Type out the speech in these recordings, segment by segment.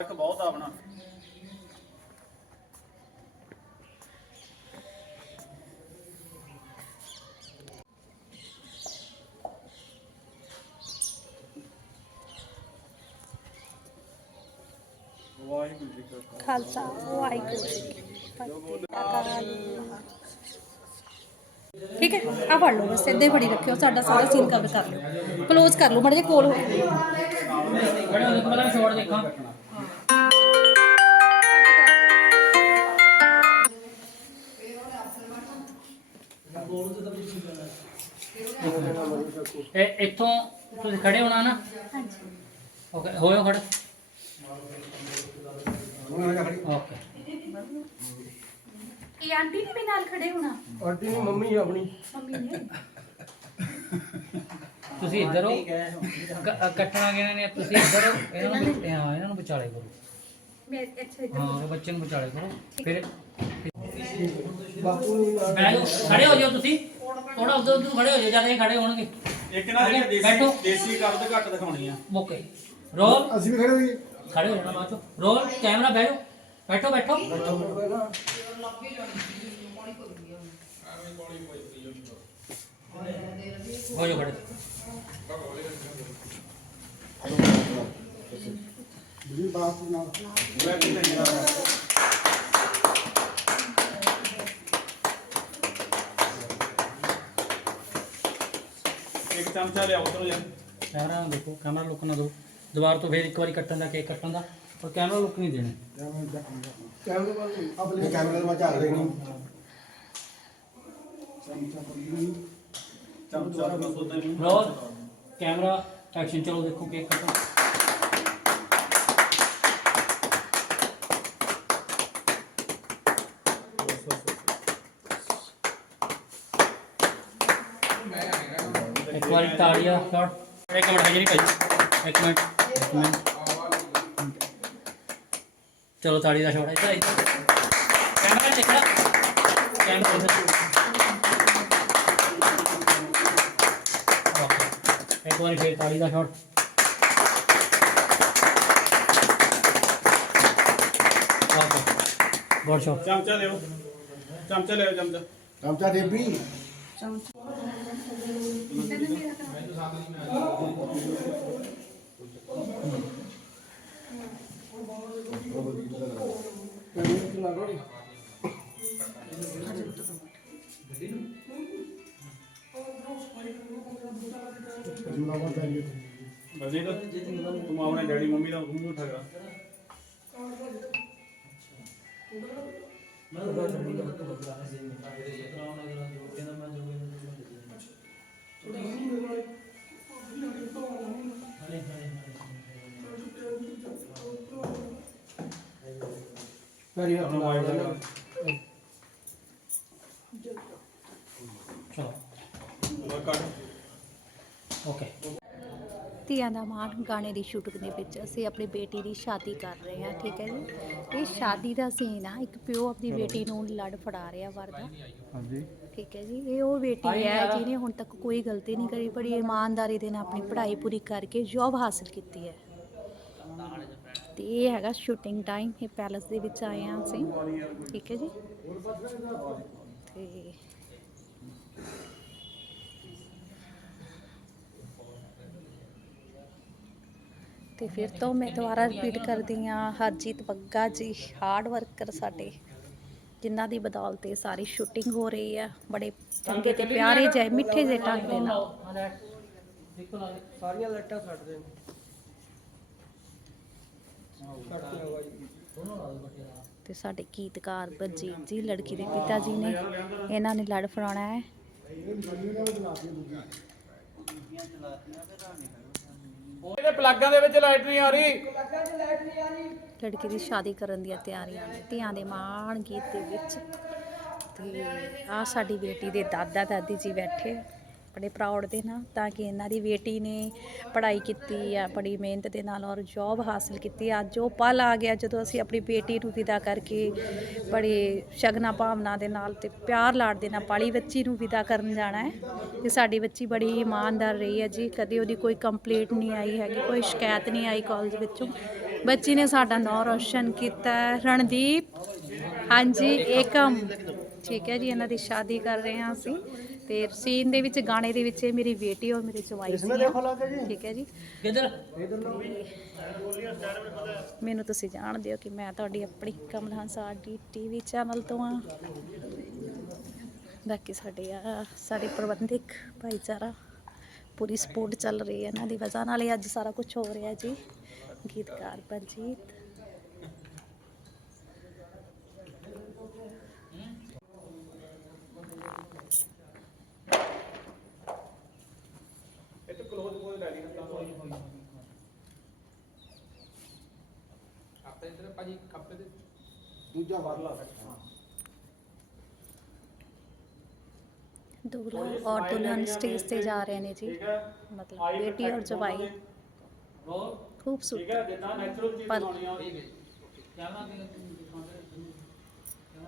ਇੱਕ ਬਹੁਤ ਆਪਣਾ। ਵਾਹਿਗੁਰੂ ਜੀ ਕਾ ਖਾਲਸਾ। ਖਾਲਸਾ ਵਾਹਿਗੁਰੂ ਜੀ ਕੀ ਫਤਿਹ। ਅਕਾਲ ਠੀਕ ਹੈ ਆ ਫੜ ਲਓ ਬਸ ਇੱਦਾਂ ਹੀ ਫੜੀ ਰੱਖਿਓ ਸਾਡਾ ਸਾਰਾ ਸੀਨ ਕਵਰ ਕਰ ਲਿਓ। ਕਲੋਜ਼ ਕਰ ਲਓ ਮੜੇ ਜੇ ਕੋਲ ਹੋ ਬੜੇ ਉਹਦੇ ਕੋਲ ਸ਼ੋਟ ਦੇਖਾਂ। ਇਹ ਇੱਥੋਂ ਤੁਸੀਂ ਖੜੇ ਹੋਣਾ ਨਾ? ਹਾਂਜੀ। ਓਕੇ ਹੋਇਓ ਖੜੇ। ਓਕੇ ਇਹ ਆਂਟੀ ਨੇ ਵੀ ਨਾਲ ਖੜੇ ਹੋਣਾ? ਆਂਟੀ ਦੀ ਮੰਮੀ ਆਪਣੀ। ਮੰਮੀ ਨੇ। ਤੁਸੀਂ ਇੱਧਰ ਹੋ। ਕ- ਕੱਟਣਾ ਕਿਹਨੇ ਨੇ? ਤੁਸੀਂ ਇੱਧਰ ਹੋ ਇਹਨਾਂ ਨੂੰ ਹਾਂ ਇਹਨਾਂ ਨੂੰ ਵਿਚਾਲੇ ਕਰੋ। ਮੈਂ ਅੱਛਾ ਇੱਧਰ ਹਾਂ ਬੱਚੇ ਨੂੰ ਵਿਚਾਲੇ ਕਰੋ। ਫਿਰ ਬਾਪੂ ਨੂੰ ਜਾਓ ਖੜੇ ਹੋ ਜਾਓ ਤੁਸੀਂ। ਥੋੜਾ ਉਧਰ ਉਧਰ ਖੜੇ ਹੋ ਜਾਓ ਜਦ ਇਹ ਖੜੇ ਹੋਣਗੇ। ਇੱਕ ਨਾ ਜਿਹੜੀ ਦੇਸੀ ਬੈਠੋ। ਦੇਸੀ ਕਰਦ ਘੱਟ ਦਿਖਾਉਣੀ ਆ। ਓਕੇ। ਰੋਲ। ਅਸੀਂ ਵੀ ਖੜੇ ਹੋਈਏ। ਖੜੇ ਹੋ ਜਾਣਾ ਬਾਅਦ ਚੋਂ। ਰੋਲ ਕੈਮਰਾ ਬੈਠੋ ਬੈਠੋ। ਬੈਠੋ ਹੋ ਜਾਓ ਖੜੇ। ਜੀ ਬਾਪੂ ਨਾਲ। ਇੱਕ ਚਮਚਾ ਲਿਆਓ ਉਧਰੋਂ ਯਾਰ। ਕੈਮਰਾ ਨੂੰ ਦੇਖੋ ਕੈਮਰਾ ਲੁੱਕ ਨਾ ਦਿਓ ਦੁਬਾਰਾ ਤੋਂ ਫੇਰ ਇੱਕ ਵਾਰੀ ਕੱਟਣ ਦਾ ਕੇਕ ਕੱਟਣ ਦਾ। ਪਰ ਕੈਮਰਾ ਲੁੱਕ ਨਹੀਂ ਦੇਣਾ। ਆਪਣੇ ਕੈਮਰੇ ਵੱਲ ਝਾਕ ਰਹੇ ਨਹੀਂ। ਚਮਚਾ ਹੀ ਰੋਲ ਕੈਮਰਾ ਐਕਸ਼ਨ ਚਲੋ ਦੇਖੋ ਕੇਕ ਕੱਟੋ। ਵਾਰੀ ਤਾੜੀਆਂ ਸ਼ਾਟ ਇੱਕ ਮਿੰਟ ਹਜਰੀ ਭਾਈ ਇੱਕ ਮਿੰਟ ਇੱਕ ਮਿੰਟ। ਚਲੋ ਤਾੜੀ ਦਾ ਸ਼ਾਟ ਇੱਧਰ ਇੱਧਰ। ਕੈਮਰਾ ਦੇਖਣਾ ਕੈਮਰਾ ਇੱਧਰ ਇੱਕ ਵਾਰੀ ਫੇਰ ਤਾੜੀ ਦਾ ਸ਼ਾਟ ਓਕੇ। ਗੁੱਡ ਸ਼ਾਟ ਚਮਚਾ ਲਿਓ। ਚਮਚਾ ਲਿਓ ਚਮਚਾ। ਚਮਚਾ ਦੇਬੀ ਬਲਜੀਤ ਤੂੰ ਆਪਣੇ ਡੈਡੀ ਮੰਮੀ ਦਾ ਮੂੰਹ ਉਠਾ ਕਰਾ। ਹੱਥ ਚਲੋ ਓਕੇ ਧੀਆਂ ਦਾ ਮਾਣ ਗਾਣੇ ਦੀ ਸ਼ੂਟਿੰਗ ਦੇ ਵਿੱਚ ਅਸੀਂ ਆਪਣੀ ਬੇਟੀ ਦੀ ਸ਼ਾਦੀ ਕਰ ਰਹੇ ਹਾਂ ਠੀਕ ਹੈ ਜੀ? ਇਹ ਸ਼ਾਦੀ ਦਾ ਸੀਨ ਆ ਇੱਕ ਪਿਓ ਆਪਣੀ ਬੇਟੀ ਨੂੰ ਲੜ ਫੜਾ ਰਿਹਾ ਵਰਦਾ ਹਾਂਜੀ। ਠੀਕ ਹੈ ਜੀ ਇਹ ਉਹ ਬੇਟੀ ਹੈ ਜਿਹਨੇ ਹੁਣ ਤੱਕ ਕੋਈ ਗਲਤੀ ਨਹੀਂ ਕਰੀ ਬੜੀ ਇਮਾਨਦਾਰੀ ਦੇ ਨਾਲ ਆਪਣੀ ਪੜ੍ਹਾਈ ਪੂਰੀ ਕਰਕੇ ਜੌਬ ਹਾਸਲ ਕੀਤੀ ਹੈ। ਤੇ ਇਹ ਹੈਗਾ ਸ਼ੂਟਿੰਗ ਟਾਈਮ ਇਹ ਪੈਲਸ ਦੇ ਵਿੱਚ ਆਏ ਹਾਂ ਅਸੀਂ। ਠੀਕ ਹੈ ਜੀ? ਤੇ ਤੇ ਫਿਰ ਤੋਂ ਮੈਂ ਦੁਬਾਰਾ ਰਿਪੀਟ ਕਰਦੀ ਹਾਂ, ਹਰਜੀਤ ਬੱਗਾ ਜੀ ਹਾਰਡ ਵਰਕਰ ਸਾਡੇ, ਜਿਨ੍ਹਾਂ ਦੀ ਬਦੌਲਤ ਇਹ ਸਾਰੀ ਸ਼ੂਟਿੰਗ ਹੋ ਰਹੀ ਆ ਬੜੇ ਚੰਗੇ ਤੇ ਪਿਆਰੇ ਜਿਹੇ, ਮਿੱਠੇ ਜਿਹੇ ਢੰਗ ਦੇ ਨਾਲ। ਸਾਰੀਆਂ ਲਾਈਟਾਂ ਛੱਡ ਦੇ ਤੇ ਸਾਡੇ ਗੀਤਕਾਰ ਬਲਜੀਤ ਜੀ ਲੜਕੀ ਦੇ ਪਿਤਾ ਜੀ ਨੇ ਇਹਨਾਂ ਨੇ ਲੜ ਫੜਾਉਣਾ ਹੈ। ਇਹਦੇ ਪਲਾਗਾਂ ਦੇ ਵਿੱਚ ਲਾਈਟ ਨਹੀਂ ਆ ਰਹੀ। ਲੜਕੀ ਦੀ ਸ਼ਾਦੀ ਕਰਨ ਦੀਆਂ ਤਿਆਰੀਆਂ ਨੇ ਧੀਆਂ ਦੇ ਮਾਣ ਗੀਤ ਦੇ ਵਿੱਚ। ਤੇ ਆ ਸਾਡੀ ਬੇਟੀ ਦੇ ਦਾਦਾ ਦਾਦੀ ਜੀ ਬੈਠੇ। ਆਪਣੇ ਪ੍ਰਾਊਡ ਦੇ ਨਾਲ, ਤਾਂ ਕਿ ਇਹਨਾਂ ਦੀ ਬੇਟੀ ਨੇ ਪੜ੍ਹਾਈ ਕੀਤੀ ਆ ਬੜੀ ਮਿਹਨਤ ਦੇ ਨਾਲ ਔਰ ਜੌਬ ਹਾਸਲ ਕੀਤੀ। ਅੱਜ ਉਹ ਪਲ ਆ ਗਿਆ ਜਦੋਂ ਅਸੀਂ ਆਪਣੀ ਬੇਟੀ ਨੂੰ ਵਿਦਾ ਕਰਕੇ ਬੜੇ ਸ਼ਗਨਾ ਭਾਵਨਾ ਦੇ ਨਾਲ ਤੇ ਪਿਆਰ ਲਾੜ ਦੇ ਨਾਲ ਪਾਲੀ ਬੱਚੀ ਨੂੰ ਵਿਦਾ ਕਰਨ ਜਾਣਾ ਹੈ। ਤੇ ਸਾਡੀ ਬੱਚੀ ਬੜੀ ਇਮਾਨਦਾਰ ਰਹੀ ਹੈ ਜੀ। ਕਦੇ ਉਹਦੀ ਕੋਈ ਕੰਪਲੇਂਟ ਨਹੀਂ ਆਈ ਹੈਗੀ, ਕੋਈ ਸ਼ਿਕਾਇਤ ਨਹੀਂ ਆਈ ਕਾਲਜ ਵਿੱਚੋਂ। ਬੱਚੀ ਨੇ ਸਾਡਾ ਨਾਂ ਰੋਸ਼ਨ ਕੀਤਾ ਰਣਦੀਪ, ਹਾਂਜੀ, ਏਕਮ। ਠੀਕ ਹੈ ਜੀ, ਇਹਨਾਂ ਦੀ ਸ਼ਾਦੀ ਕਰ ਰਹੇ ਹਾਂ ਅਸੀਂ। ਤੇ ਸੀਨ ਦੇ ਵਿੱਚ ਗਾਣੇ ਦੇ ਵਿੱਚ ਇਹ ਮੇਰੀ ਬੇਟੀ ਔਰ ਮੇਰੇ ਜਵਾਈ ਸੀ ਠੀਕ ਹੈ ਜੀ। ਮੈਨੂੰ ਤੁਸੀਂ ਜਾਣਦੇ ਹੋ ਕਿ ਮੈਂ ਤੁਹਾਡੀ ਆਪਣੀ Kamal Hansa D TV channel ਤੋਂ ਆ। ਬਾਕੀ ਸਾਡੇ ਆ ਸਾਡੇ ਪ੍ਰਬੰਧਕ ਭਾਈਚਾਰਾ ਪੂਰੀ ਸਪੋਰਟ ਚੱਲ ਰਹੀ ਹੈ। ਇਹਨਾਂ ਦੀ ਵਜ੍ਹਾ ਨਾਲ ਹੀ ਅੱਜ ਸਾਰਾ ਕੁਝ ਹੋ ਰਿਹਾ ਜੀ। ਗੀਤਕਾਰ ਬਲਜੀਤ ਦੂਜਾ ਵਾਰਲਾ दूल्हा और दुल्हन स्टेज से जा रहे हैं जी ਠੀਕ ਹੈ मतलब बेटी और जवाई ਰੋਲ ਠੀਕ खूबसूरत ਹੈ ਜਿੰਨਾ ਨੈਚੁਰਲ ਚੀਜ਼ ਪਰ- ਬਣਾਉਣੀ ਆ ਕੈਮਰਾ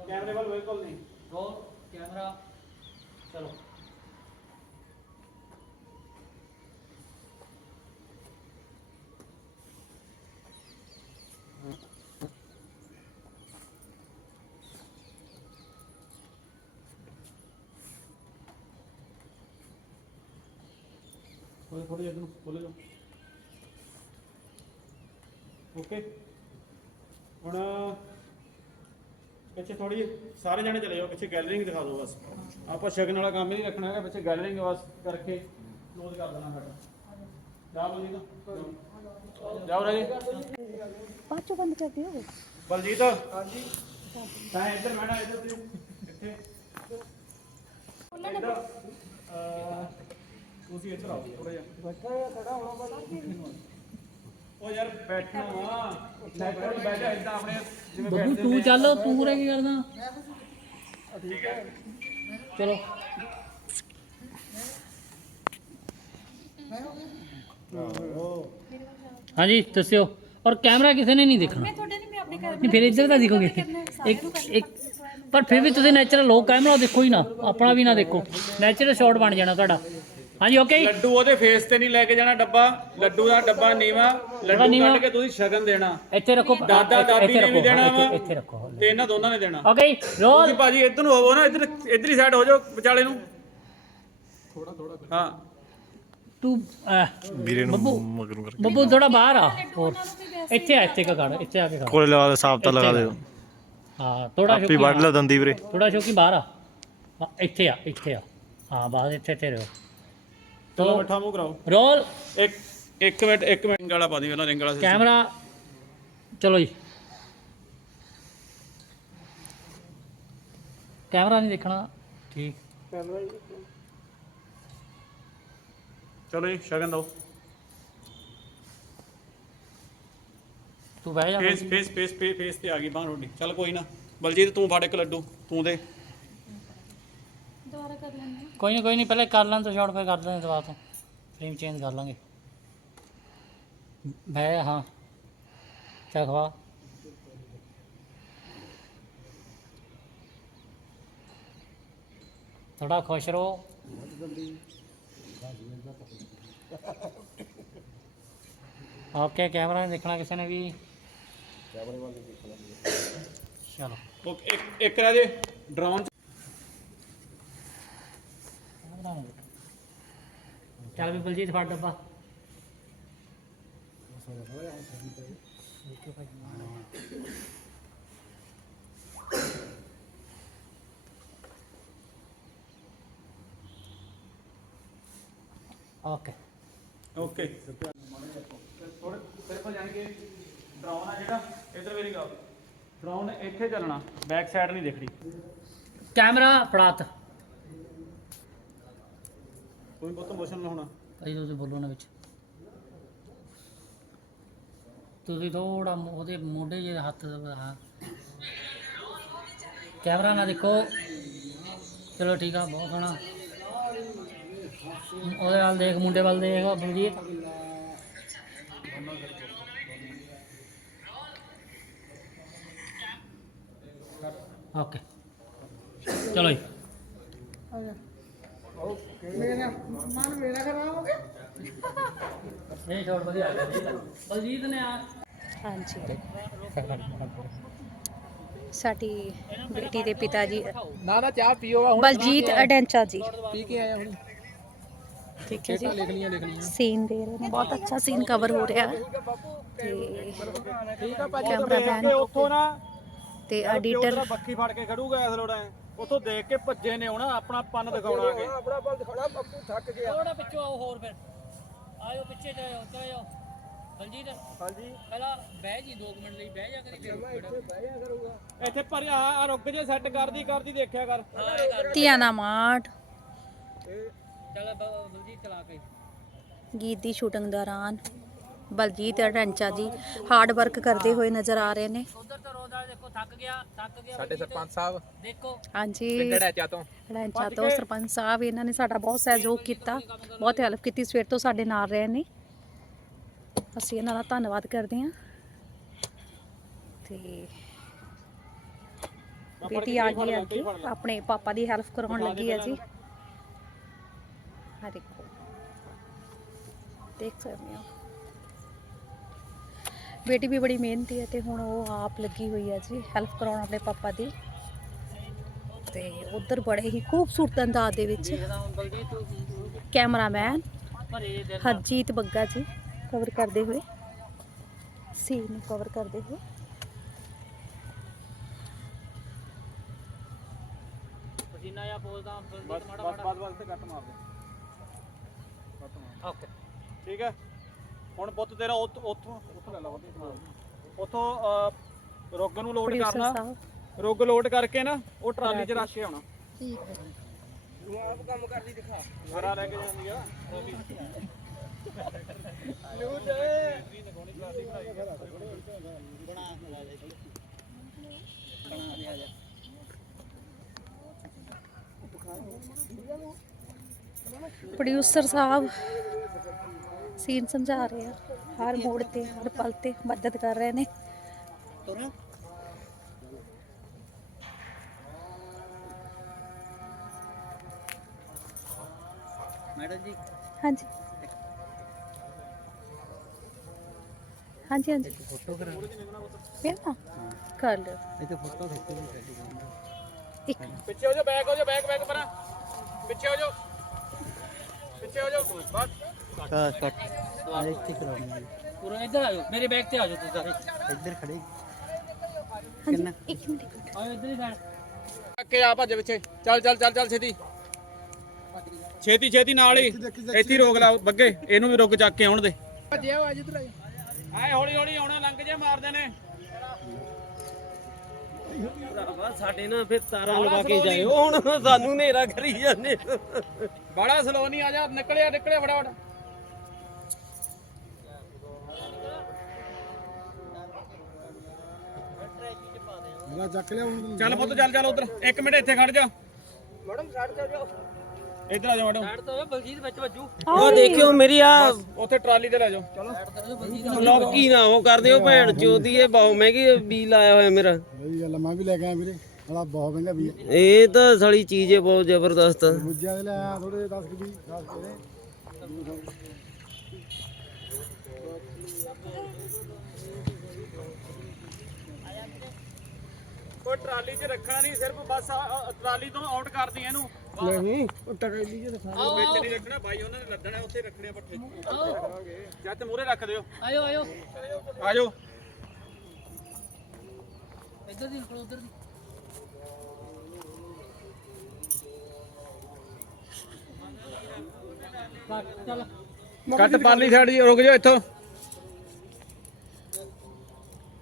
ਕੈਮਰੇ ਥੋੜੇ ਥੋੜੇ ਅੱਗੇ ਨੂੰ ਖੋਲੇ ਜਾ ਓਕੇ ਹੁਣ ਪਿੱਛੇ ਥੋੜੀ ਸਾਰੇ ਜਾਣੇ ਚਲੇ ਜਾਓ ਪਿੱਛੇ ਗੈਲਰਿੰਗ ਦਿਖਾ ਦਿਓ ਬਸ। ਆਪਾਂ ਸ਼ਗਨ ਵਾਲਾ ਕੰਮ ਨਹੀਂ ਰੱਖਣਾ ਹੈਗਾ ਪਿੱਛੇ ਗੈਲਰਿੰਗ ਬਸ ਕਰਕੇ ਕਲੋਜ਼ ਕਰ ਦੇਣਾ ਸਾਡਾ। ਜਾਓ ਜੀ ਜਾਓ ਰਾਜੇ ਬੰਦ ਕਰ ਦਿਓ ਬਲਜੀਤ। ਹਾਂਜੀ। ਤਾਂ ਇੱਧਰ ਮੈਡਮ ਇੱਧਰ ਤੁਸੀਂ ਇੱਥੇ। ਤੁਸੀਂ ਇੱਧਰ ਆਓ ਥੋੜਾ ਜਿਹਾ। ਬੈਠਾ ਜਾਂ ਖੜਾ ਹੋਣਾ ਬਸ। ਉਹ ਯਾਰ ਬੈਠਣਾ ਸੈਕਟਰ ਬਹਿ ਜਾ ਇਦਾਂ ਆਪਣੇ ਜਿਵੇਂ ਬੱਬੂ ਤੂੰ ਚੱਲ ਤੂੰ ਰਹਿ ਕੀ ਕਰਦਾ। ਠੀਕ ਹੈ। ਚਲੋ। ਹਾਂਜੀ ਦੱਸਿਓ। ਔਰ ਕੈਮਰਾ ਕਿਸੇ ਨੇ ਨਹੀਂ ਦੇਖਣਾ। ਮੈਂ ਤੁਹਾਡੇ ਨਹੀਂ ਮੈਂ ਆਪਣੇ ਕੈਮਰਾ ਨਹੀਂ ਫਿਰ ਇੱਧਰ ਦਾ ਦੇਖੋਗੇ। ਇੱਕ ਇੱਕ ਪਰ ਫਿਰ ਵੀ ਤੁਸੀਂ ਨੇਚਰਲ ਹੋ ਕੈਮਰਾ ਦੇਖੋ ਹੀ ਨਾ। ਆਪਣਾ ਵੀ ਨਾ ਦੇਖੋ। ਨੇਚਰਲ ਸ਼ਾਟ ਬਣ ਜਾਣਾ ਤੁਹਾਡਾ। ਹਾਂਜੀ ਓਕੇ ਲੱਡੂ ਉਹਦੇ ਫੇਸ ਤੇ ਨਹੀਂ ਲੈ ਕੇ ਜਾਣਾ ਡੱਬਾ ਲੱਡੂ ਦਾ ਡੱਬਾ ਨੀਵਾ ਲੱਡੂ ਨੀਵਾਂ। ਕੱਢ ਕੇ ਤੁਸੀਂ ਸ਼ਗਨ ਦੇਣਾ। ਇੱਥੇ ਰੱਖੋ ਦਾਦਾ ਦਾਦੀ ਇੱਥੇ ਨੇ ਵੀ ਰੱਖੋ, ਦੇਣਾ ਇੱਥੇ- ਵਾ। ਇੱਥੇ ਰੱਖੋ। ਤੇ ਇਹਨਾਂ ਦੋਨਾਂ ਨੇ ਦੇਣਾ। Okay roll. ਤੁਸੀਂ ਭਾਜੀ ਇੱਧਰ ਨੂੰ ਹੋਵੋ ਨਾ ਇੱਧਰ ਇੱਧਰ ਹੀ ਸਾਈਡ ਹੋ ਜਾਓ ਵਿਚਾਲੇ ਨੂੰ। ਥੋੜਾ ਥੋੜਾ ਹਾਂ। ਤੂੰ ਵੀਰੇ ਨੂੰ ਮਗਰ ਬੱਬੂ ਥੋੜਾ ਬਾਹਰ ਆ ਹੋਰ। ਇੱਥੇ ਆ ਇੱਥੇ ਕਾ ਖੜ ਇੱਥੇ ਆ ਕੇ ਕੋਲੇ ਲਗਾ ਦੇ ਸਾਫ਼ ਤਾਂ ਲਗਾ ਦਿਓ। ਹਾਂ ਥੋੜਾ ਆਪੀ ਵੱਢ ਲਾ ਦੰਦੀ ਵੀਰੇ। ਥੋੜਾ ਸ਼ੌਕੀ ਬਾਹਰ ਆ। ਇੱਥੇ ਆ ਇੱਥੇ ਆ। ਹਾਂ ਬਾਹਰ ਇੱਥੇ ਰਹੋ। ਚਲੋ ਮਿੱਠਾ ਮੂੰਹ ਕਰਾਓ। ਰੋਲ। ਇੱਕ ਇੱਕ ਮਿੰਟ ਇੱਕ ਮਿੰਟ ਰਿੰਗ ਪਾ ਦੀ ਪਹਿਲਾਂ ਰਿੰਗ ਵਾਲਾ ਕੈਮਰਾ। ਚਲੋ ਜੀ। ਕੈਮਰਾ ਨਹੀਂ ਦੇਖਣਾ। ਠੀਕ। ਚਲੋ ਜੀ ਸ਼ਗਨ ਦਿਓ। ਤੂੰ ਬਹਿ ਜਾ ਫੇਸ ਫੇਸ ਫੇਸ ਫੇਸ ਤੇ ਆ ਗਈ ਬਾਹਰ ਤੁਹਾਡੀ ਚੱਲ ਕੋਈ ਨਾ। ਬਲਜੀਤ ਤੂੰ ਫੜ ਇੱਕ ਲੱਡੂ। ਤੂੰ ਦੇ। ਦੁਬਾਰਾ ਕਰ ਲੈਂਦੇ। ਕੋਈ ਨਹੀਂ ਕੋਈ ਨਹੀਂ ਪਹਿਲੇ ਕਰ ਲਾਂ ਤਾਂ ਸ਼ਾਟ ਪੇ ਕਰ ਦਾਂਗੇ ਦੁਬਾਰਾ ਤੋਂ। ਫਰੇਮ ਚੇਂਜ ਕਰ ਲਾਂਗੇ। ਬਹਿ ਹਾਂ। ਚੱਲ ਖਵਾ। ਥੋੜਾ ਖੁਸ਼ ਰਹੋ। ਓਕੇ ਕੈਮਰਾ ਨਹੀਂ ਦੇਖਣਾ ਕਿਸੇ ਨੇ ਵੀ। ਚਲੋ। ਉਹ ਇੱਕ ਇੱਕ ਰਹਿ ਜੇ। ਡਰੋਨ ਚੱਲ ਵੀ ਬਲਜੀਤ ਫੜ ਡੱਬਾ। ਓਕੇ। ਓਕੇ। ਥੋੜੇ ਤੇਰੇ ਕੋਲ ਜਾਣ ਕੇ ਡਰੋਨ ਆ ਜਿਹੜਾ ਇੱਧਰ ਮੇਰੀ ਗੱਲ। ਡਰੋਨ ਇੱਥੇ ਚੱਲਣਾ ਬੈਕ ਸਾਈਡ ਨਹੀਂ ਦੇਖਣੀ। ਕੈਮਰਾ ਫੜਾਤ ਕੋਈ ਬਹੁਤ ਮੋਸ਼ਨ ਨਾ ਹੋਣਾ? ਭਾਈ ਤੁਸੀਂ ਬੋਲੋ ਨਾ ਵਿੱਚ। ਤੁਸੀਂ ਥੋੜਾ ਉਹਦੇ ਮੋਢੇ ਜਿਹੇ ਹੱਥ ਹਾਂ ਕੈਮਰਾ ਨਾ ਦੇਖੋ। ਚਲੋ ਠੀਕ ਆ ਬਹੁਤ ਸੋਹਣਾ। ਉਹਦੇ ਨਾਲ ਦੇਖ ਮੁੰਡੇ ਵੱਲ ਦੇਖ ਬਲਜੀਤ। ਓਕੇ। ਚਲੋ ਜੀ। ਇਹ ਸ਼ਾਟ ਵਧੀਆ ਆ ਗਿਆ ਬਲਜੀਤ ਨੇ ਆ ਹਾਂਜੀ। ਸਾਡੀ ਬੇਟੀ ਦੇ ਪਿਤਾ ਜੀ ਨਾ ਨਾ ਚਾਹ ਪੀਓ ਹੁਣ ਬਲਜੀਤ ਅਡੈਂਚਾ ਜੀ। ਪੀ ਕੇ ਆਇਆ ਹੁਣ। ਠੀਕ ਹੈ ਜੀ। ਲਿਖ ਲੀਆਂ ਲਿਖ ਲੀਆਂ ਸੀਨ ਦੇ ਰਹੇ ਨੇ। ਬਹੁਤ ਅੱਛਾ ਸੀਨ ਕਵਰ ਹੋ ਰਿਹਾ। ਹੈ ਤੇ ਠੀਕ ਆ ਭਾਜੀ ਉੱਥੋਂ ਨਾ ਤੇ ਐਡੀਟਰ ਬੱਖੀ ਫੜ ਕੇ ਖੜੂਗਾ ਇਸ ਲੋੜਾ ਉੱਥੋਂ ਦੇਖ ਕੇ ਭੱਜੇ ਨੇ ਆਉਣਾ ਆਪਣਾ ਪੰਨ ਦਿਖਾਉਣਾ ਆ ਕੇ। ਆਪਣਾ ਬਲ ਦਿਖਾਣਾ ਬੱਪੂ ਥੱਕ ਗਿਆ। ਥੋੜਾ ਪਿੱਛੋਂ ਆਓ ਹੋਰ ਫਿਰ। ਆਇਓ ਪਿੱਛੇ ਜਾਓ ਜਾਓ ਬਲਜੀਤ ਹਾਂਜੀ। ਪਹਿਲਾਂ ਬਹਿ ਜੀ 2 ਮਿੰਟ ਲਈ ਬਹਿ ਜਾ ਕਰੀ। ਫਿਰ ਇੱਥੇ ਪਰ ਆ ਰੁੱਕ ਜੇ ਸੈੱਟ ਕਰਦੀ ਕਰਦੀ ਦੇਖਿਆ ਕਰ। ਧੀਆਂ ਦਾ ਮਾਠ। ਚੱਲ ਬਲਜੀਤ ਚਲਾ ਕੇ। ਗੀਤ ਦੀ ਸ਼ੂਟਿੰਗ ਦੌਰਾਨ ਬਲਜੀਤ ਅਡੈਂਚਾ ਜੀ ਹਾਰਡ ਵਰਕ ਕਰਦੇ ਹੋਏ ਨਜ਼ਰ ਆ ਰਹੇ ਨੇ। ਰੋਦਾ ਦੇਖੋ ਥੱਕ ਗਿਆ ਥੱਕ ਗਿਆ ਸਾਡੇ ਸਰਪੰਚ ਸਾਹਿਬ। ਦੇਖੋ। ਹਾਂਜੀ। ਡੜੈਚਾ ਤੋਂ। ਅਡੈਂਚਾ ਤੋਂ ਸਰਪੰਚ ਸਾਹਿਬ ਇਹਨਾਂ ਨੇ ਸਾਡਾ ਬਹੁਤ ਸਹਿਯੋਗ ਕੀਤਾ ਬਹੁਤ ਹੈਲਪ ਕੀਤੀ ਸਵੇਰ ਤੋਂ ਸਾਡੇ ਨਾਲ ਰਹੇ ਨੇ। ਅਸੀਂ ਇਹਨਾਂ ਦਾ ਧੰਨਵਾਦ ਕਰਦੇ ਹਾਂ। ਤੇ ਬੇਟੀ ਆ ਗਈ ਹੈ ਅੱਗੇ। ਆਪਣੇ ਪਾਪਾ ਦੀ ਹੈਲਪ ਕਰਾਉਣ ਲੱਗੀ ਹੈ ਜੀ। ਆ ਦੇਖੋ ਦੇਖ ਸਕਦੇ ਹੋ। ਬੇਟੀ ਵੀ ਬੜੀ ਮਿਹਨਤੀ ਹੈ ਤੇ ਹੁਣ ਉਹ ਆਪ ਲੱਗੀ ਹੋਈ ਹੈ ਜੀ ਹੈਲਪ ਕਰਾਉਣ ਆਪਣੇ ਪਾਪਾ ਦੀ। ਤੇ ਉਧਰ ਬੜੇ ਹੀ ਖੂਬਸੂਰਤ ਅੰਦਾਜ਼ ਦੇ ਵਿੱਚ ਕੈਮਰਾਮੈਨ ਹਰਜੀਤ ਬੱਗਾ ਜੀ ਕਵਰ ਕਰਦੇ ਹੋਏ ਸੀਨ ਨੂੰ ਕਵਰ ਕਰਦੇ ਹੋਏ। ਪਸੀਨਾ ਜਾਂ ਬੋਲਦਾ ਬਸ ਬਸ ਬਸ ਤੇ ਕੱਟ ਮਾਰ ਦੇ ਕੱਟ ਮਾਰ ਓਕੇ। ਠੀਕ ਹੈ? ਹੁਣ ਪੁੱਤ ਤੇਰਾ ਉੱਥ- ਉੱਥੋਂ ਉੱਥੋਂ ਲੈ ਲਾ ਉਹਦੀ। ਉੱਥੋਂ ਅਹ, ਰੁੱਗ ਨੂੰ ਲੋਡ ਕਰਨਾ। ਰੁੱਗ ਲੋਡ ਕਰਕੇ ਨਾ ਉਹ ਟਰਾਲੀ 'ਚ ਰੱਖ ਕੇ ਆਉਣਾ ਠੀਕ ਹੈ। ਤੂੰ ਆਪ ਕੰਮ ਕਰਦੀ ਦਿਖਾ। ਸਾਰਾ ਲੈ ਕੇ ਜਾਂਦੀ ਆ। ਪ੍ਰੋਡਿਊਸਰ ਸਾਹਿਬ। ਸੀਨ ਸਮਝਾ ਰਹੇ ਆ ਹਰ ਮੋੜ ਤੇ ਹਰ ਪਲ ਤੇ ਮਦਦ ਕਰ ਰਹੇ ਨੇ ਮੈਡਮ ਜੀ ਹਾਂਜੀ ਹਾਂਜੀ ਹਾਂਜੀ ਫੋਟੋ ਕਰਾ ਫਿਰ ਨਾ ਕਰ ਲਿਓ ਇਹ ਤੇ ਫੋਟੋ ਖਿੱਚ ਲਈ ਇੱਕ ਪਿੱਛੇ ਹੋ ਜਾ ਬੈਕ ਹੋ ਜਾ ਬੈਕ ਬੈਕ ਪਰਾਂ ਪਿੱਛੇ ਹੋ ਜਾ ਪਿੱਛੇ ਹੋ ਜਾ ਬਸ ਪੂਰਾ ਇੱਧਰ ਆਜੋ ਮੇਰੇ ਬੈਗ ਤੇ ਆਜੋ ਤੁਸੀਂ ਸਾਰੇ। ਹਾਂਜੀ ਇੱਕ ਮਿੰਟ ਇੱਕ ਮਿੰਟ। ਆਜੋ ਇੱਧਰ ਹੀ ਸਾਈਡ ਅੱਕੇ ਆ ਭੱਜ ਪਿੱਛੇ। ਚੱਲ ਚੱਲ ਚੱਲ ਚੱਲ ਛੇਤੀ। ਛੇਤੀ ਛੇਤੀ ਨਾਲ ਹੀ। ਇੱਥੇ ਹੀ ਰੋਕ ਲਾ ਬੱਗੇ। ਇਹਨੂੰ ਵੀ ਰੁਕ ਚੱਕ ਕੇ ਆਉਣ ਦੇ। ਭੱਜਿਆ ਅੱਜ ਇਧਰ ਆਏ ਹੌਲੀ ਹੌਲੀ ਆਉਣਾ ਲੰਘ ਜੇ ਮਾਰਦੇ ਨੇ। ਸਾਡੇ ਨਾਲ ਫਿਰ ਤਾਰਾਂ ਲਵਾ ਕੇ ਜਾਇਓ। ਹੁਣ ਸਾਨੂੰ ਹਨੇਰਾ ਕਰੀ ਜਾਂਦੇ ਬੜਾ ਸਲੋ ਨਹੀਂ ਆ ਜਾ ਨਿਕਲਿਆ ਨਿਕਲਿਆ ਫਟਾਫਟ। ਮੇਰਾ ਚੱਕ ਲਿਆ ਹੁਣ ਚੱਲ ਪੁੱਤ ਚੱਲ ਚੱਲ ਉਧਰ। ਇੱਕ ਮਿੰਟ ਇੱਥੇ ਖੜ ਜਾ। ਮੈਡਮ ਸਾਈਡ ਤੇ ਜਾਓ। ਇੱਧਰ ਆ ਜਾ ਮੈਡਮ। ਸਾਈਡ ਤੋਂ ਬਲਜੀਤ ਵਿੱਚ ਵੱਜੂ। ਉਹ ਦੇਖਿਓ ਮੇਰੀ ਆ ਉੱਥੇ ਟਰਾਲੀ ਤੇ ਲੈ ਜਾਓ। ਲੌਕੀ ਨਾ ਉਹ ਕਰਦੇ ਹੋ ਭੈਣ ਚੋਦੀ ਇਹ ਬਹੁਤ ਮਹਿੰਗੀ ਬੀਲ ਆਇਆ ਹੋਇਆ ਮੇਰਾ। ਸਹੀ ਗੱਲ ਆ, ਮੈਂ ਵੀ ਲੈ ਕੇ ਆਇਆ ਵੀਰੇ। ਬੜਾ ਬਹੁਤ ਮਹਿੰਗਾ ਵੀ ਇਹ ਤਾਂ ਸਾਲੀ ਚੀਜ਼ ਹੈ ਬਹੁਤ ਜ਼ਬਰਦਸਤ ਦੂਜਿਆਂ ਦੇ ਲੈ ਆਇਆ ਥੋੜੇ 10 ਕਿ 20 10 ਦੇ ਕੋਈ ਟਰਾਲੀ 'ਚ ਰੱਖਣਾ ਨਹੀਂ ਸਿਰਫ ਬਸ ਆ- ਟਰਾਲੀ ਤੋਂ ਆਊਟ ਕਰਦੀ ਇਹਨੂੰ। ਨਹੀਂ ਉਹ ਟਕੈਲੀ ਜੇ ਦਿਖਾ ਵਿੱਚ ਨਹੀਂ ਰੱਖਣਾ ਬਾਈ ਉਹਨਾਂ ਨੇ ਲੱਦਣਾ ਉੱਥੇ ਰੱਖਣੇ ਆ ਪੱਠੇ। ਜਾਂ ਤੇ ਮੂਰੇ ਰੱਖ ਦਿਓ। ਆਇਓ ਆਇਓ। ਆ ਜਾਓ ਇੱਧਰ ਦੀ ਨਿਕਲੋ ਉੱਧਰ ਦੀ। ਕੱਟ ਚੱਲ। ਕੱਟ ਪਾਲੀ ਸਾਈਡ ਜੀ ਰੁਕ ਜਾਓ ਇੱਥੋਂ।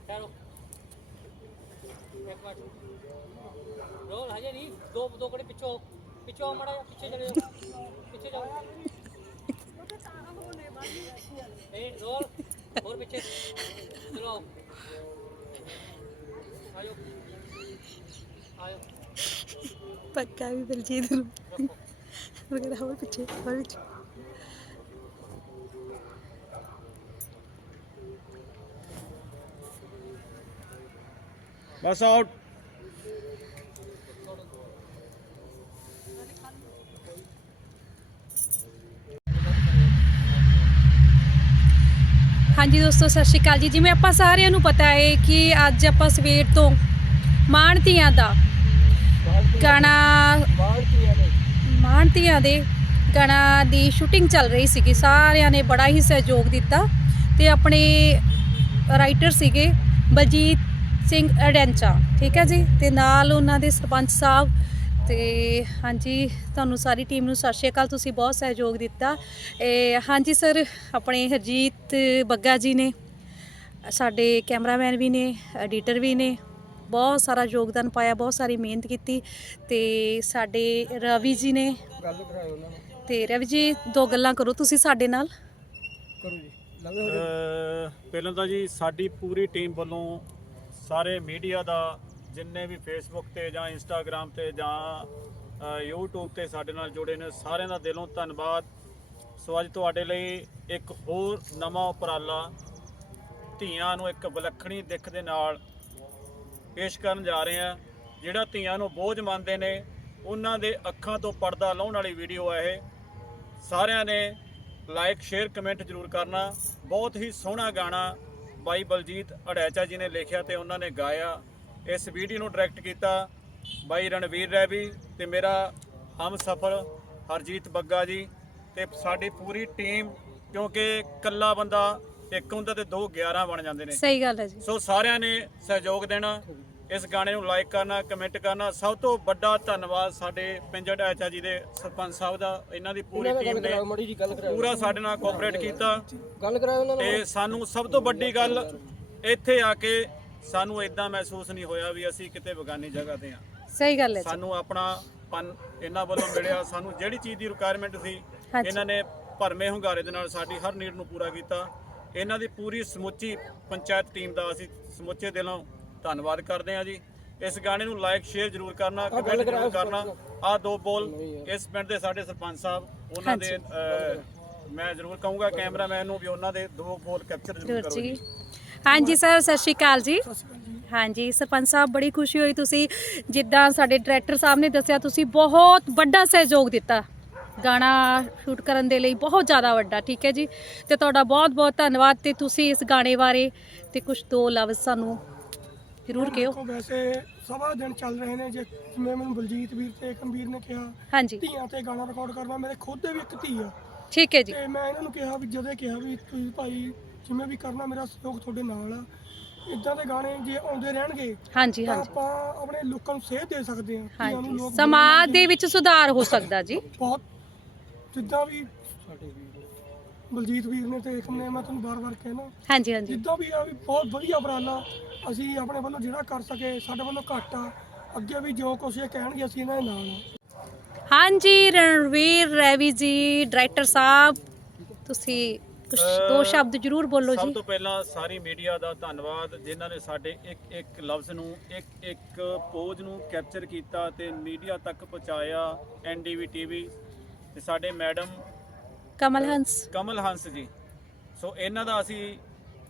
ਚਲੋ। ਇੱਕ ਮਿੰਟ ਰੋਲ ਹਜੇ ਨਹੀਂ ਦੋ ਦੋ ਕੜੇ ਪਿੱਛੋਂ ਪਿੱਛੋਂ ਮੜਾ ਪਿੱਛੇ ਚਲੇ ਜਾਓ। ਪਿੱਛੇ ਜਾਓ। ਇਹ ਰੋਲ ਹੋਰ ਪਿੱਛੇ। ਚਲੋ। ਆਜੋ। ਆਇਓ ਪੱਕਾ ਵੀ ਬਲਜੀਤ ਨੂੰ। ਵਗੈਰਾ ਹੋਰ ਪਿੱਛੇ ਹੋਰ ਪਿੱਛੇ। ਬਸ ਆਊਟ। ਹਾਂਜੀ ਦੋਸਤੋ, ਸਤਿ ਸ਼੍ਰੀ ਅਕਾਲ ਜੀ। ਜਿਵੇਂ ਆਪਾਂ ਸਾਰਿਆਂ ਨੂੰ ਪਤਾ ਹੈ ਕਿ ਅੱਜ ਆਪਾਂ ਸਵੇਰ ਤੋਂ ਮਾਣਤੀਆਂ ਦਾ ਗਾਣਾ ਮਾਣਤੀਆਂ ਦੇ ਗਾਣਾ ਦੀ ਸ਼ੂਟਿੰਗ ਚੱਲ ਰਹੀ ਸੀਗੀ। ਸਾਰਿਆਂ ਨੇ ਬੜਾ ਹੀ ਸਹਿਯੋਗ ਦਿੱਤਾ ਤੇ ਆਪਣੇ ਰਾਈਟਰ ਸੀਗੇ ਬਲਜੀਤ ਸਿੰਘ ਅਡੈਂਚਾ ਠੀਕ ਹੈ ਜੀ? ਤੇ ਨਾਲ ਉਹਨਾਂ ਦੇ ਸਰਪੰਚ ਸਾਹਿਬ ਤੇ ਹਾਂਜੀ, ਤੁਹਾਨੂੰ ਸਾਰੀ ਟੀਮ ਨੂੰ ਸਤਿ ਸ਼੍ਰੀ ਅਕਾਲ, ਤੁਸੀਂ ਬਹੁਤ ਸਹਿਯੋਗ ਦਿੱਤਾ। ਇਹ ਹਾਂਜੀ ਸਰ, ਆਪਣੇ ਹਰਜੀਤ ਬੱਗਾ ਜੀ ਨੇ, ਸਾਡੇ ਕੈਮਰਾਮੈਨ ਵੀ ਨੇ, ਐਡੀਟਰ ਵੀ ਨੇ, ਬਹੁਤ ਸਾਰਾ ਯੋਗਦਾਨ ਪਾਇਆ, ਬਹੁਤ ਸਾਰੀ ਮਿਹਨਤ ਕੀਤੀ। ਤੇ ਸਾਡੇ ਰਵੀ ਜੀ ਨੇ, ਤੇ ਰਵੀ ਜੀ, ਦੋ ਗੱਲਾਂ ਕਰੋ ਤੁਸੀਂ ਸਾਡੇ ਨਾਲ। ਕਰੋ ਅਹ, ਪਹਿਲਾਂ ਤਾਂ ਜੀ ਸਾਡੀ ਪੂਰੀ ਟੀਮ ਵੱਲੋਂ ਸਾਰੇ ਮੀਡੀਆ ਦਾ, ਜਿੰਨੇ ਵੀ ਫੇਸਬੁੱਕ ਤੇ ਜਾਂ ਇੰਸਟਾਗ੍ਰam ਤੇ ਜਾਂ ਅਹ YouTube ਤੇ ਸਾਡੇ ਨਾਲ ਜੁੜੇ ਨੇ, ਸਾਰਿਆਂ ਦਾ ਦਿਲੋਂ ਧੰਨਵਾਦ। ਸੋ ਅੱਜ ਤੁਹਾਡੇ ਲਈ ਇੱਕ ਹੋਰ ਨਵਾਂ ਉਪਰਾਲਾ ਧੀਆਂ ਨੂੰ ਇੱਕ ਵਿਲੱਖਣੀ ਦਿੱਖ ਦੇ ਨਾਲ ਪੇਸ਼ ਕਰਨ ਜਾ ਰਹੇ ਹਾਂ, ਜਿਹੜਾ ਧੀਆਂ ਨੂੰ ਬੋਝ ਮੰਨਦੇ ਨੇ, ਉਹਨਾਂ ਦੇ ਅੱਖਾਂ ਤੋਂ ਪਰਦਾ ਲਾਉਣ ਵਾਲੀ ਵੀਡੀਓ ਹੈ ਇਹ। ਸਾਰਿਆਂ ਨੇ ਲਾਈਕ ਸ਼ੇਅਰ ਕਮੈਂਟ ਜ਼ਰੂਰ ਕਰਨਾ। ਬਹੁਤ ਹੀ ਸੋਹਣਾ ਗਾਣਾ ਬਾਈ ਬਲਜੀਤ ਅੜੈਚਾ ਜੀ ਨੇ ਲਿਖਿਆ ਤੇ ਉਹਨਾਂ ਨੇ ਗਾਇਆ। ਇਸ ਵੀਡੀਓ ਨੂੰ ਡਾਇਰੈਕਟ ਕੀਤਾ ਬਾਈ ਰਣਵੀਰ ਰੈਵੀ ਤੇ ਮੇਰਾ ਹਮ ਸਫਰ ਹਰਜੀਤ ਬੱਗਾ ਜੀ ਤੇ ਸਾਡੀ ਪੂਰੀ ਟੀਮ ਕਿਉਂਕਿ ਕੱਲਾ ਬੰਦਾ ਇੱਕ ਹੁੰਦਾ ਤੇ ਦੋ 11 ਬਣ ਜਾਂਦੇ ਨੇ। ਸਹੀ ਗੱਲ ਹੈ ਜੀ। ਸੋ ਸਾਰਿਆਂ ਨੇ ਸਹਿਯੋਗ ਦੇਣਾ। ਇਸ ਗਾਣੇ ਨੂੰ ਲਾਈਕ ਕਰਨਾ ਕਮੈਂਟ ਕਰਨਾ। ਸਭ ਤੋਂ ਵੱਡਾ ਧੰਨਵਾਦ ਸਾਡੇ ਪਿੰਜੜ ਐਚਾ ਜੀ ਦੇ ਸਰਪੰਚ ਸਾਹਿਬ ਦਾ। ਇਹਨਾਂ ਦੀ ਪੂਰੀ ਟੀਮ ਨੇ ਪੂਰਾ ਸਾਡੇ ਨਾਲ ਕੋਆਪਰੇਟ ਕੀਤਾ। ਗੱਲ ਕਰਾਓ ਉਹਨਾਂ ਤੇ ਸਾਨੂੰ ਸਭ ਤੋਂ ਵੱਡੀ ਗੱਲ ਇੱਥੇ ਆ ਕੇ ਸਾਨੂੰ ਇਦਾਂ ਮਹਿਸੂਸ ਨਹੀਂ ਹੋਇਆ ਵੀ ਅਸੀਂ ਕਿਤੇ ਬਗਾਨੀ ਜਗ੍ਹਾ ਤੇ ਆ। ਸਹੀ ਗੱਲ ਹੈ ਜੀ। ਸਾਨੂੰ ਆਪਣਾ ਪਨ ਇਹਨਾਂ ਵੱਲੋਂ ਮਿਲਿਆ। ਸਾਨੂੰ ਜਿਹੜੀ ਚੀਜ਼ ਦੀ ਰਿਕੁਆਇਰਮੈਂਟ ਸੀ। ਇਹਨਾਂ ਨੇ ਭਰਮੇ ਹੁੰਗਾਰੇ ਦੇ ਨਾਲ ਸਾਡੀ ਹਰ ਨੀਡ ਨੂੰ ਪੂਰਾ ਕੀਤਾ। ਇਹਨਾਂ ਦੀ ਪੂਰੀ ਸਮੁੱਚੀ ਪੰਚਾਇਤ ਟੀਮ ਦਾ ਅਸੀਂ ਸਮੁੱਚੇ ਦਿਲੋਂ ਧੰਨਵਾਦ ਕਰਦੇ ਹਾਂ ਜੀ। ਇਸ ਗਾਣੇ ਨੂੰ ਲਾਈਕ ਸ਼ੇਅਰ ਜ਼ਰੂਰ ਕਰਨਾ ਕਮੈਂਟ ਜ਼ਰੂਰ ਕਰਨਾ। ਆ ਦੋ ਬੋਲ ਇਸ ਪਿੰਡ ਦੇ ਸਾਡੇ ਸਰਪੰਚ ਸਾਹਿਬ ਉਹਨਾਂ ਦੇ ਮੈਂ ਜ਼ਰੂਰ ਕਹੂੰਗਾ ਕੈਮਰਾਮੈਨ ਨੂੰ ਵੀ ਉਹਨਾਂ ਦੇ ਦੋ ਬੋਲ ਕੈਪਚਰ ਜ਼ਰੂਰ ਕਰੋ ਜੀ। ਜੀ। ਹਾਂਜੀ ਸਰ ਸਤਿ ਸ਼੍ਰੀ ਅਕਾਲ ਜੀ। ਹਾਂਜੀ ਸਰਪੰਚ ਸਾਹਿਬ ਬੜੀ ਖੁਸ਼ੀ ਹੋਈ ਤੁਸੀਂ ਜਿੱਦਾਂ ਸਾਡੇ ਡਾਇਰੈਕਟਰ ਸਾਹਿਬ ਨੇ ਦੱਸਿਆ ਤੁਸੀਂ ਬਹੁਤ ਵੱਡਾ ਸਹਿਯੋਗ ਦਿੱਤਾ। ਗਾਣਾ ਸ਼ੂਟ ਕਰਨ ਦੇ ਲਈ ਬਹੁਤ ਜ਼ਿਆਦਾ ਵੱਡਾ ਠੀਕ ਹੈ ਜੀ? ਤੇ ਤੁਹਾਡਾ ਬਹੁਤ ਬਹੁਤ ਧੰਨਵਾਦ ਤੇ ਤੁਸੀਂ ਇਸ ਗਾਣੇ ਬਾਰੇ ਤੇ ਕੁਝ ਦੋ ਲਫ਼ਜ਼ ਸਾਨੂੰ ਜ਼ਰੂਰ ਕਿਹੋ। ਦੇਖੋ ਵੈਸੇ ਸਵਾ ਦਿਨ ਚੱਲ ਰਹੇ ਨੇ ਜੇ ਜਿਵੇਂ ਮੈਨੂੰ ਬਲਜੀਤ ਵੀਰ ਤੇ ਵੀਰ ਨੇ ਕਿਹਾ ਹਾਂਜੀ। ਧੀਆਂ ਤੇ ਗਾਣਾ ਰਿਕਾਰਡ ਕਰਨਾ ਮੇਰੇ ਖੁਦ ਦੇ ਵੀ ਇੱਕ ਧੀ ਆ। ਠੀਕ ਹੈ ਜੀ। ਤੇ ਮੈਂ ਇਹਨਾਂ ਨੂੰ ਕਿਹਾ ਵੀ ਜਦੋਂ ਕਿਹਾ ਵੀ ਤੁਸੀਂ ਭਾਈ ਜਿਵੇਂ ਵੀ ਕਰਨਾ ਮੇਰਾ ਸਹਿਯੋਗ ਤੁਹਾਡੇ ਨਾਲ ਆ। ਇਦਾਂ ਦੇ ਗਾਣੇ ਜੇ ਆਉਂਦੇ ਰਹਿਣਗੇ ਹਾਂਜੀ ਤਾਂ ਹਾਂਜੀ। ਆਪਾਂ ਆਪਣੇ ਲੋਕਾਂ ਨੂੰ ਸੇਧ ਦੇ ਸਕਦੇ ਹਾਂ ਧੀਆਂ ਨੂੰ ਹਾਂਜੀ। ਲੋਕ ਸਮਾਜ ਦੇ। ਵਿੱਚ ਸੁਧਾਰ ਹੋ ਸਕਦਾ ਜੀ। ਬਹੁਤ ਜਿੱਦਾਂ ਵੀ ਬਲਜੀਤ ਵੀਰ ਨੇ ਤੇ ਏਕਮ ਨੇ ਮੈਂ ਤੁਹਾਨੂੰ ਬਾਰ-ਬਾਰ ਕਹਿਣਾ ਹਾਂਜੀ ਹਾਂਜੀ। ਜਿੱਦਾਂ ਵੀ ਆ ਵੀ ਬਹੁਤ ਵਧੀਆ ਉਪਰਾਲਾ ਅਸੀਂ ਆਪਣੇ ਵੱਲੋਂ ਜਿਹੜਾ ਕਰ ਸਕੇ ਸਾਡੇ ਵੱਲੋਂ ਘੱਟ ਆ ਅੱਗੇ ਵੀ ਜੋ ਕੁਛ ਇਹ ਕਹਿਣਗੇ ਅਸੀਂ ਇਹਨਾਂ ਦੇ ਨਾਲ ਆ। ਹਾਂਜੀ ਰਣਵੀਰ ਰੈਵੀ ਜੀ ਡਾਇਰੈਕਟਰ ਸਾਹਿਬ ਤੁਸੀਂ ਕੁਝ ਦੋ ਸ਼ਬਦ ਜ਼ਰੂਰ ਬੋਲੋ ਸਭ ਜੀ ਤੋਂ ਪਹਿਲਾਂ ਸਾਰੀ ਮੀਡੀਆ ਦਾ ਧੰਨਵਾਦ ਜਿਨ੍ਹਾਂ ਨੇ ਸਾਡੇ ਇੱਕ ਇੱਕ ਲਫ਼ਜ਼ ਨੂੰ ਇੱਕ ਇੱਕ ਪੋਜ ਨੂੰ ਕੈਪਚਰ ਕੀਤਾ ਤੇ ਮੀਡੀਆ ਤੱਕ ਪਹੁੰਚਾਇਆ ਐਨਡੀਵੀ ਟੀਵੀ ਤੇ ਸਾਡੇ ਮੈਡਮ ਕਮਲ ਹੰਸ। ਕਮਲ ਹੰਸ ਜੀ। ਸੋ ਇਹਨਾਂ ਦਾ ਅਸੀਂ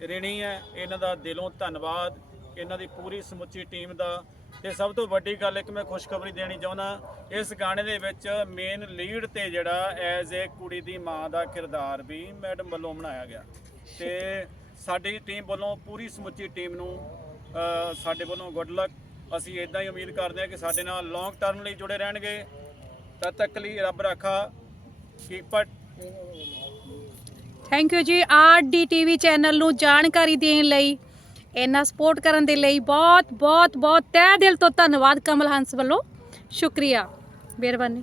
ਰਿਣੀ ਹੈ, ਇਹਨਾਂ ਦਾ ਦਿਲੋਂ ਧੰਨਵਾਦ, ਇਹਨਾਂ ਦੀ ਪੂਰੀ ਸਮੁੱਚੀ ਟੀਮ ਦਾ। ਤੇ ਸਭ ਤੋਂ ਵੱਡੀ ਗੱਲ ਇੱਕ ਮੈਂ ਖੁਸ਼ਖਬਰੀ ਦੇਣੀ ਚਾਹੁੰਦਾ, ਇਸ ਗਾਣੇ ਦੇ ਵਿੱਚ ਮੇਨ ਲੀਡ ਤੇ ਜਿਹੜਾ ਐਜ਼ ਏ ਕੁੜੀ ਦੀ ਮਾਂ ਦਾ ਕਿਰਦਾਰ ਵੀ ਮੈਡਮ ਵੱਲੋਂ ਬਣਾਇਆ ਗਿਆ। ਤੇ ਸਾਡੀ ਟੀਮ ਵੱਲੋਂ ਪੂਰੀ ਸਮੁੱਚੀ ਟੀਮ ਨੂੰ ਸਾਡੇ ਵੱਲੋਂ ਗੁੱਡ ਲੱਕ ਅਸੀਂ ਇਦਾਂ ਹੀ ਉਮੀਦ ਕਰਦੇ ਹਾਂ ਕਿ ਸਾਡੇ ਨਾਲ ਲੌਂਗ ਟਰਮ ਲਈ ਜੁੜੇ ਰਹਿਣਗੇ। ਤਦ ਤੱਕ ਲਈ ਰੱਬ ਰਾਖਾ keep thank you ji RD TV channel ਨੂੰ ਜਾਣਕਾਰੀ ਦੇਣ ਲਈ, ਇੰਨਾ ਸਪੋਰਟ ਕਰਨ ਦੇ ਲਈ ਬਹੁਤ ਬਹੁਤ ਬਹੁਤ ਤਹਿ ਦਿਲ ਤੋਂ ਧੰਨਵਾਦ ਕਮਲ ਹੰਸ ਵੱਲੋਂ। ਸ਼ੁਕਰੀਆ, ਮਿਹਰਬਾਨੀ।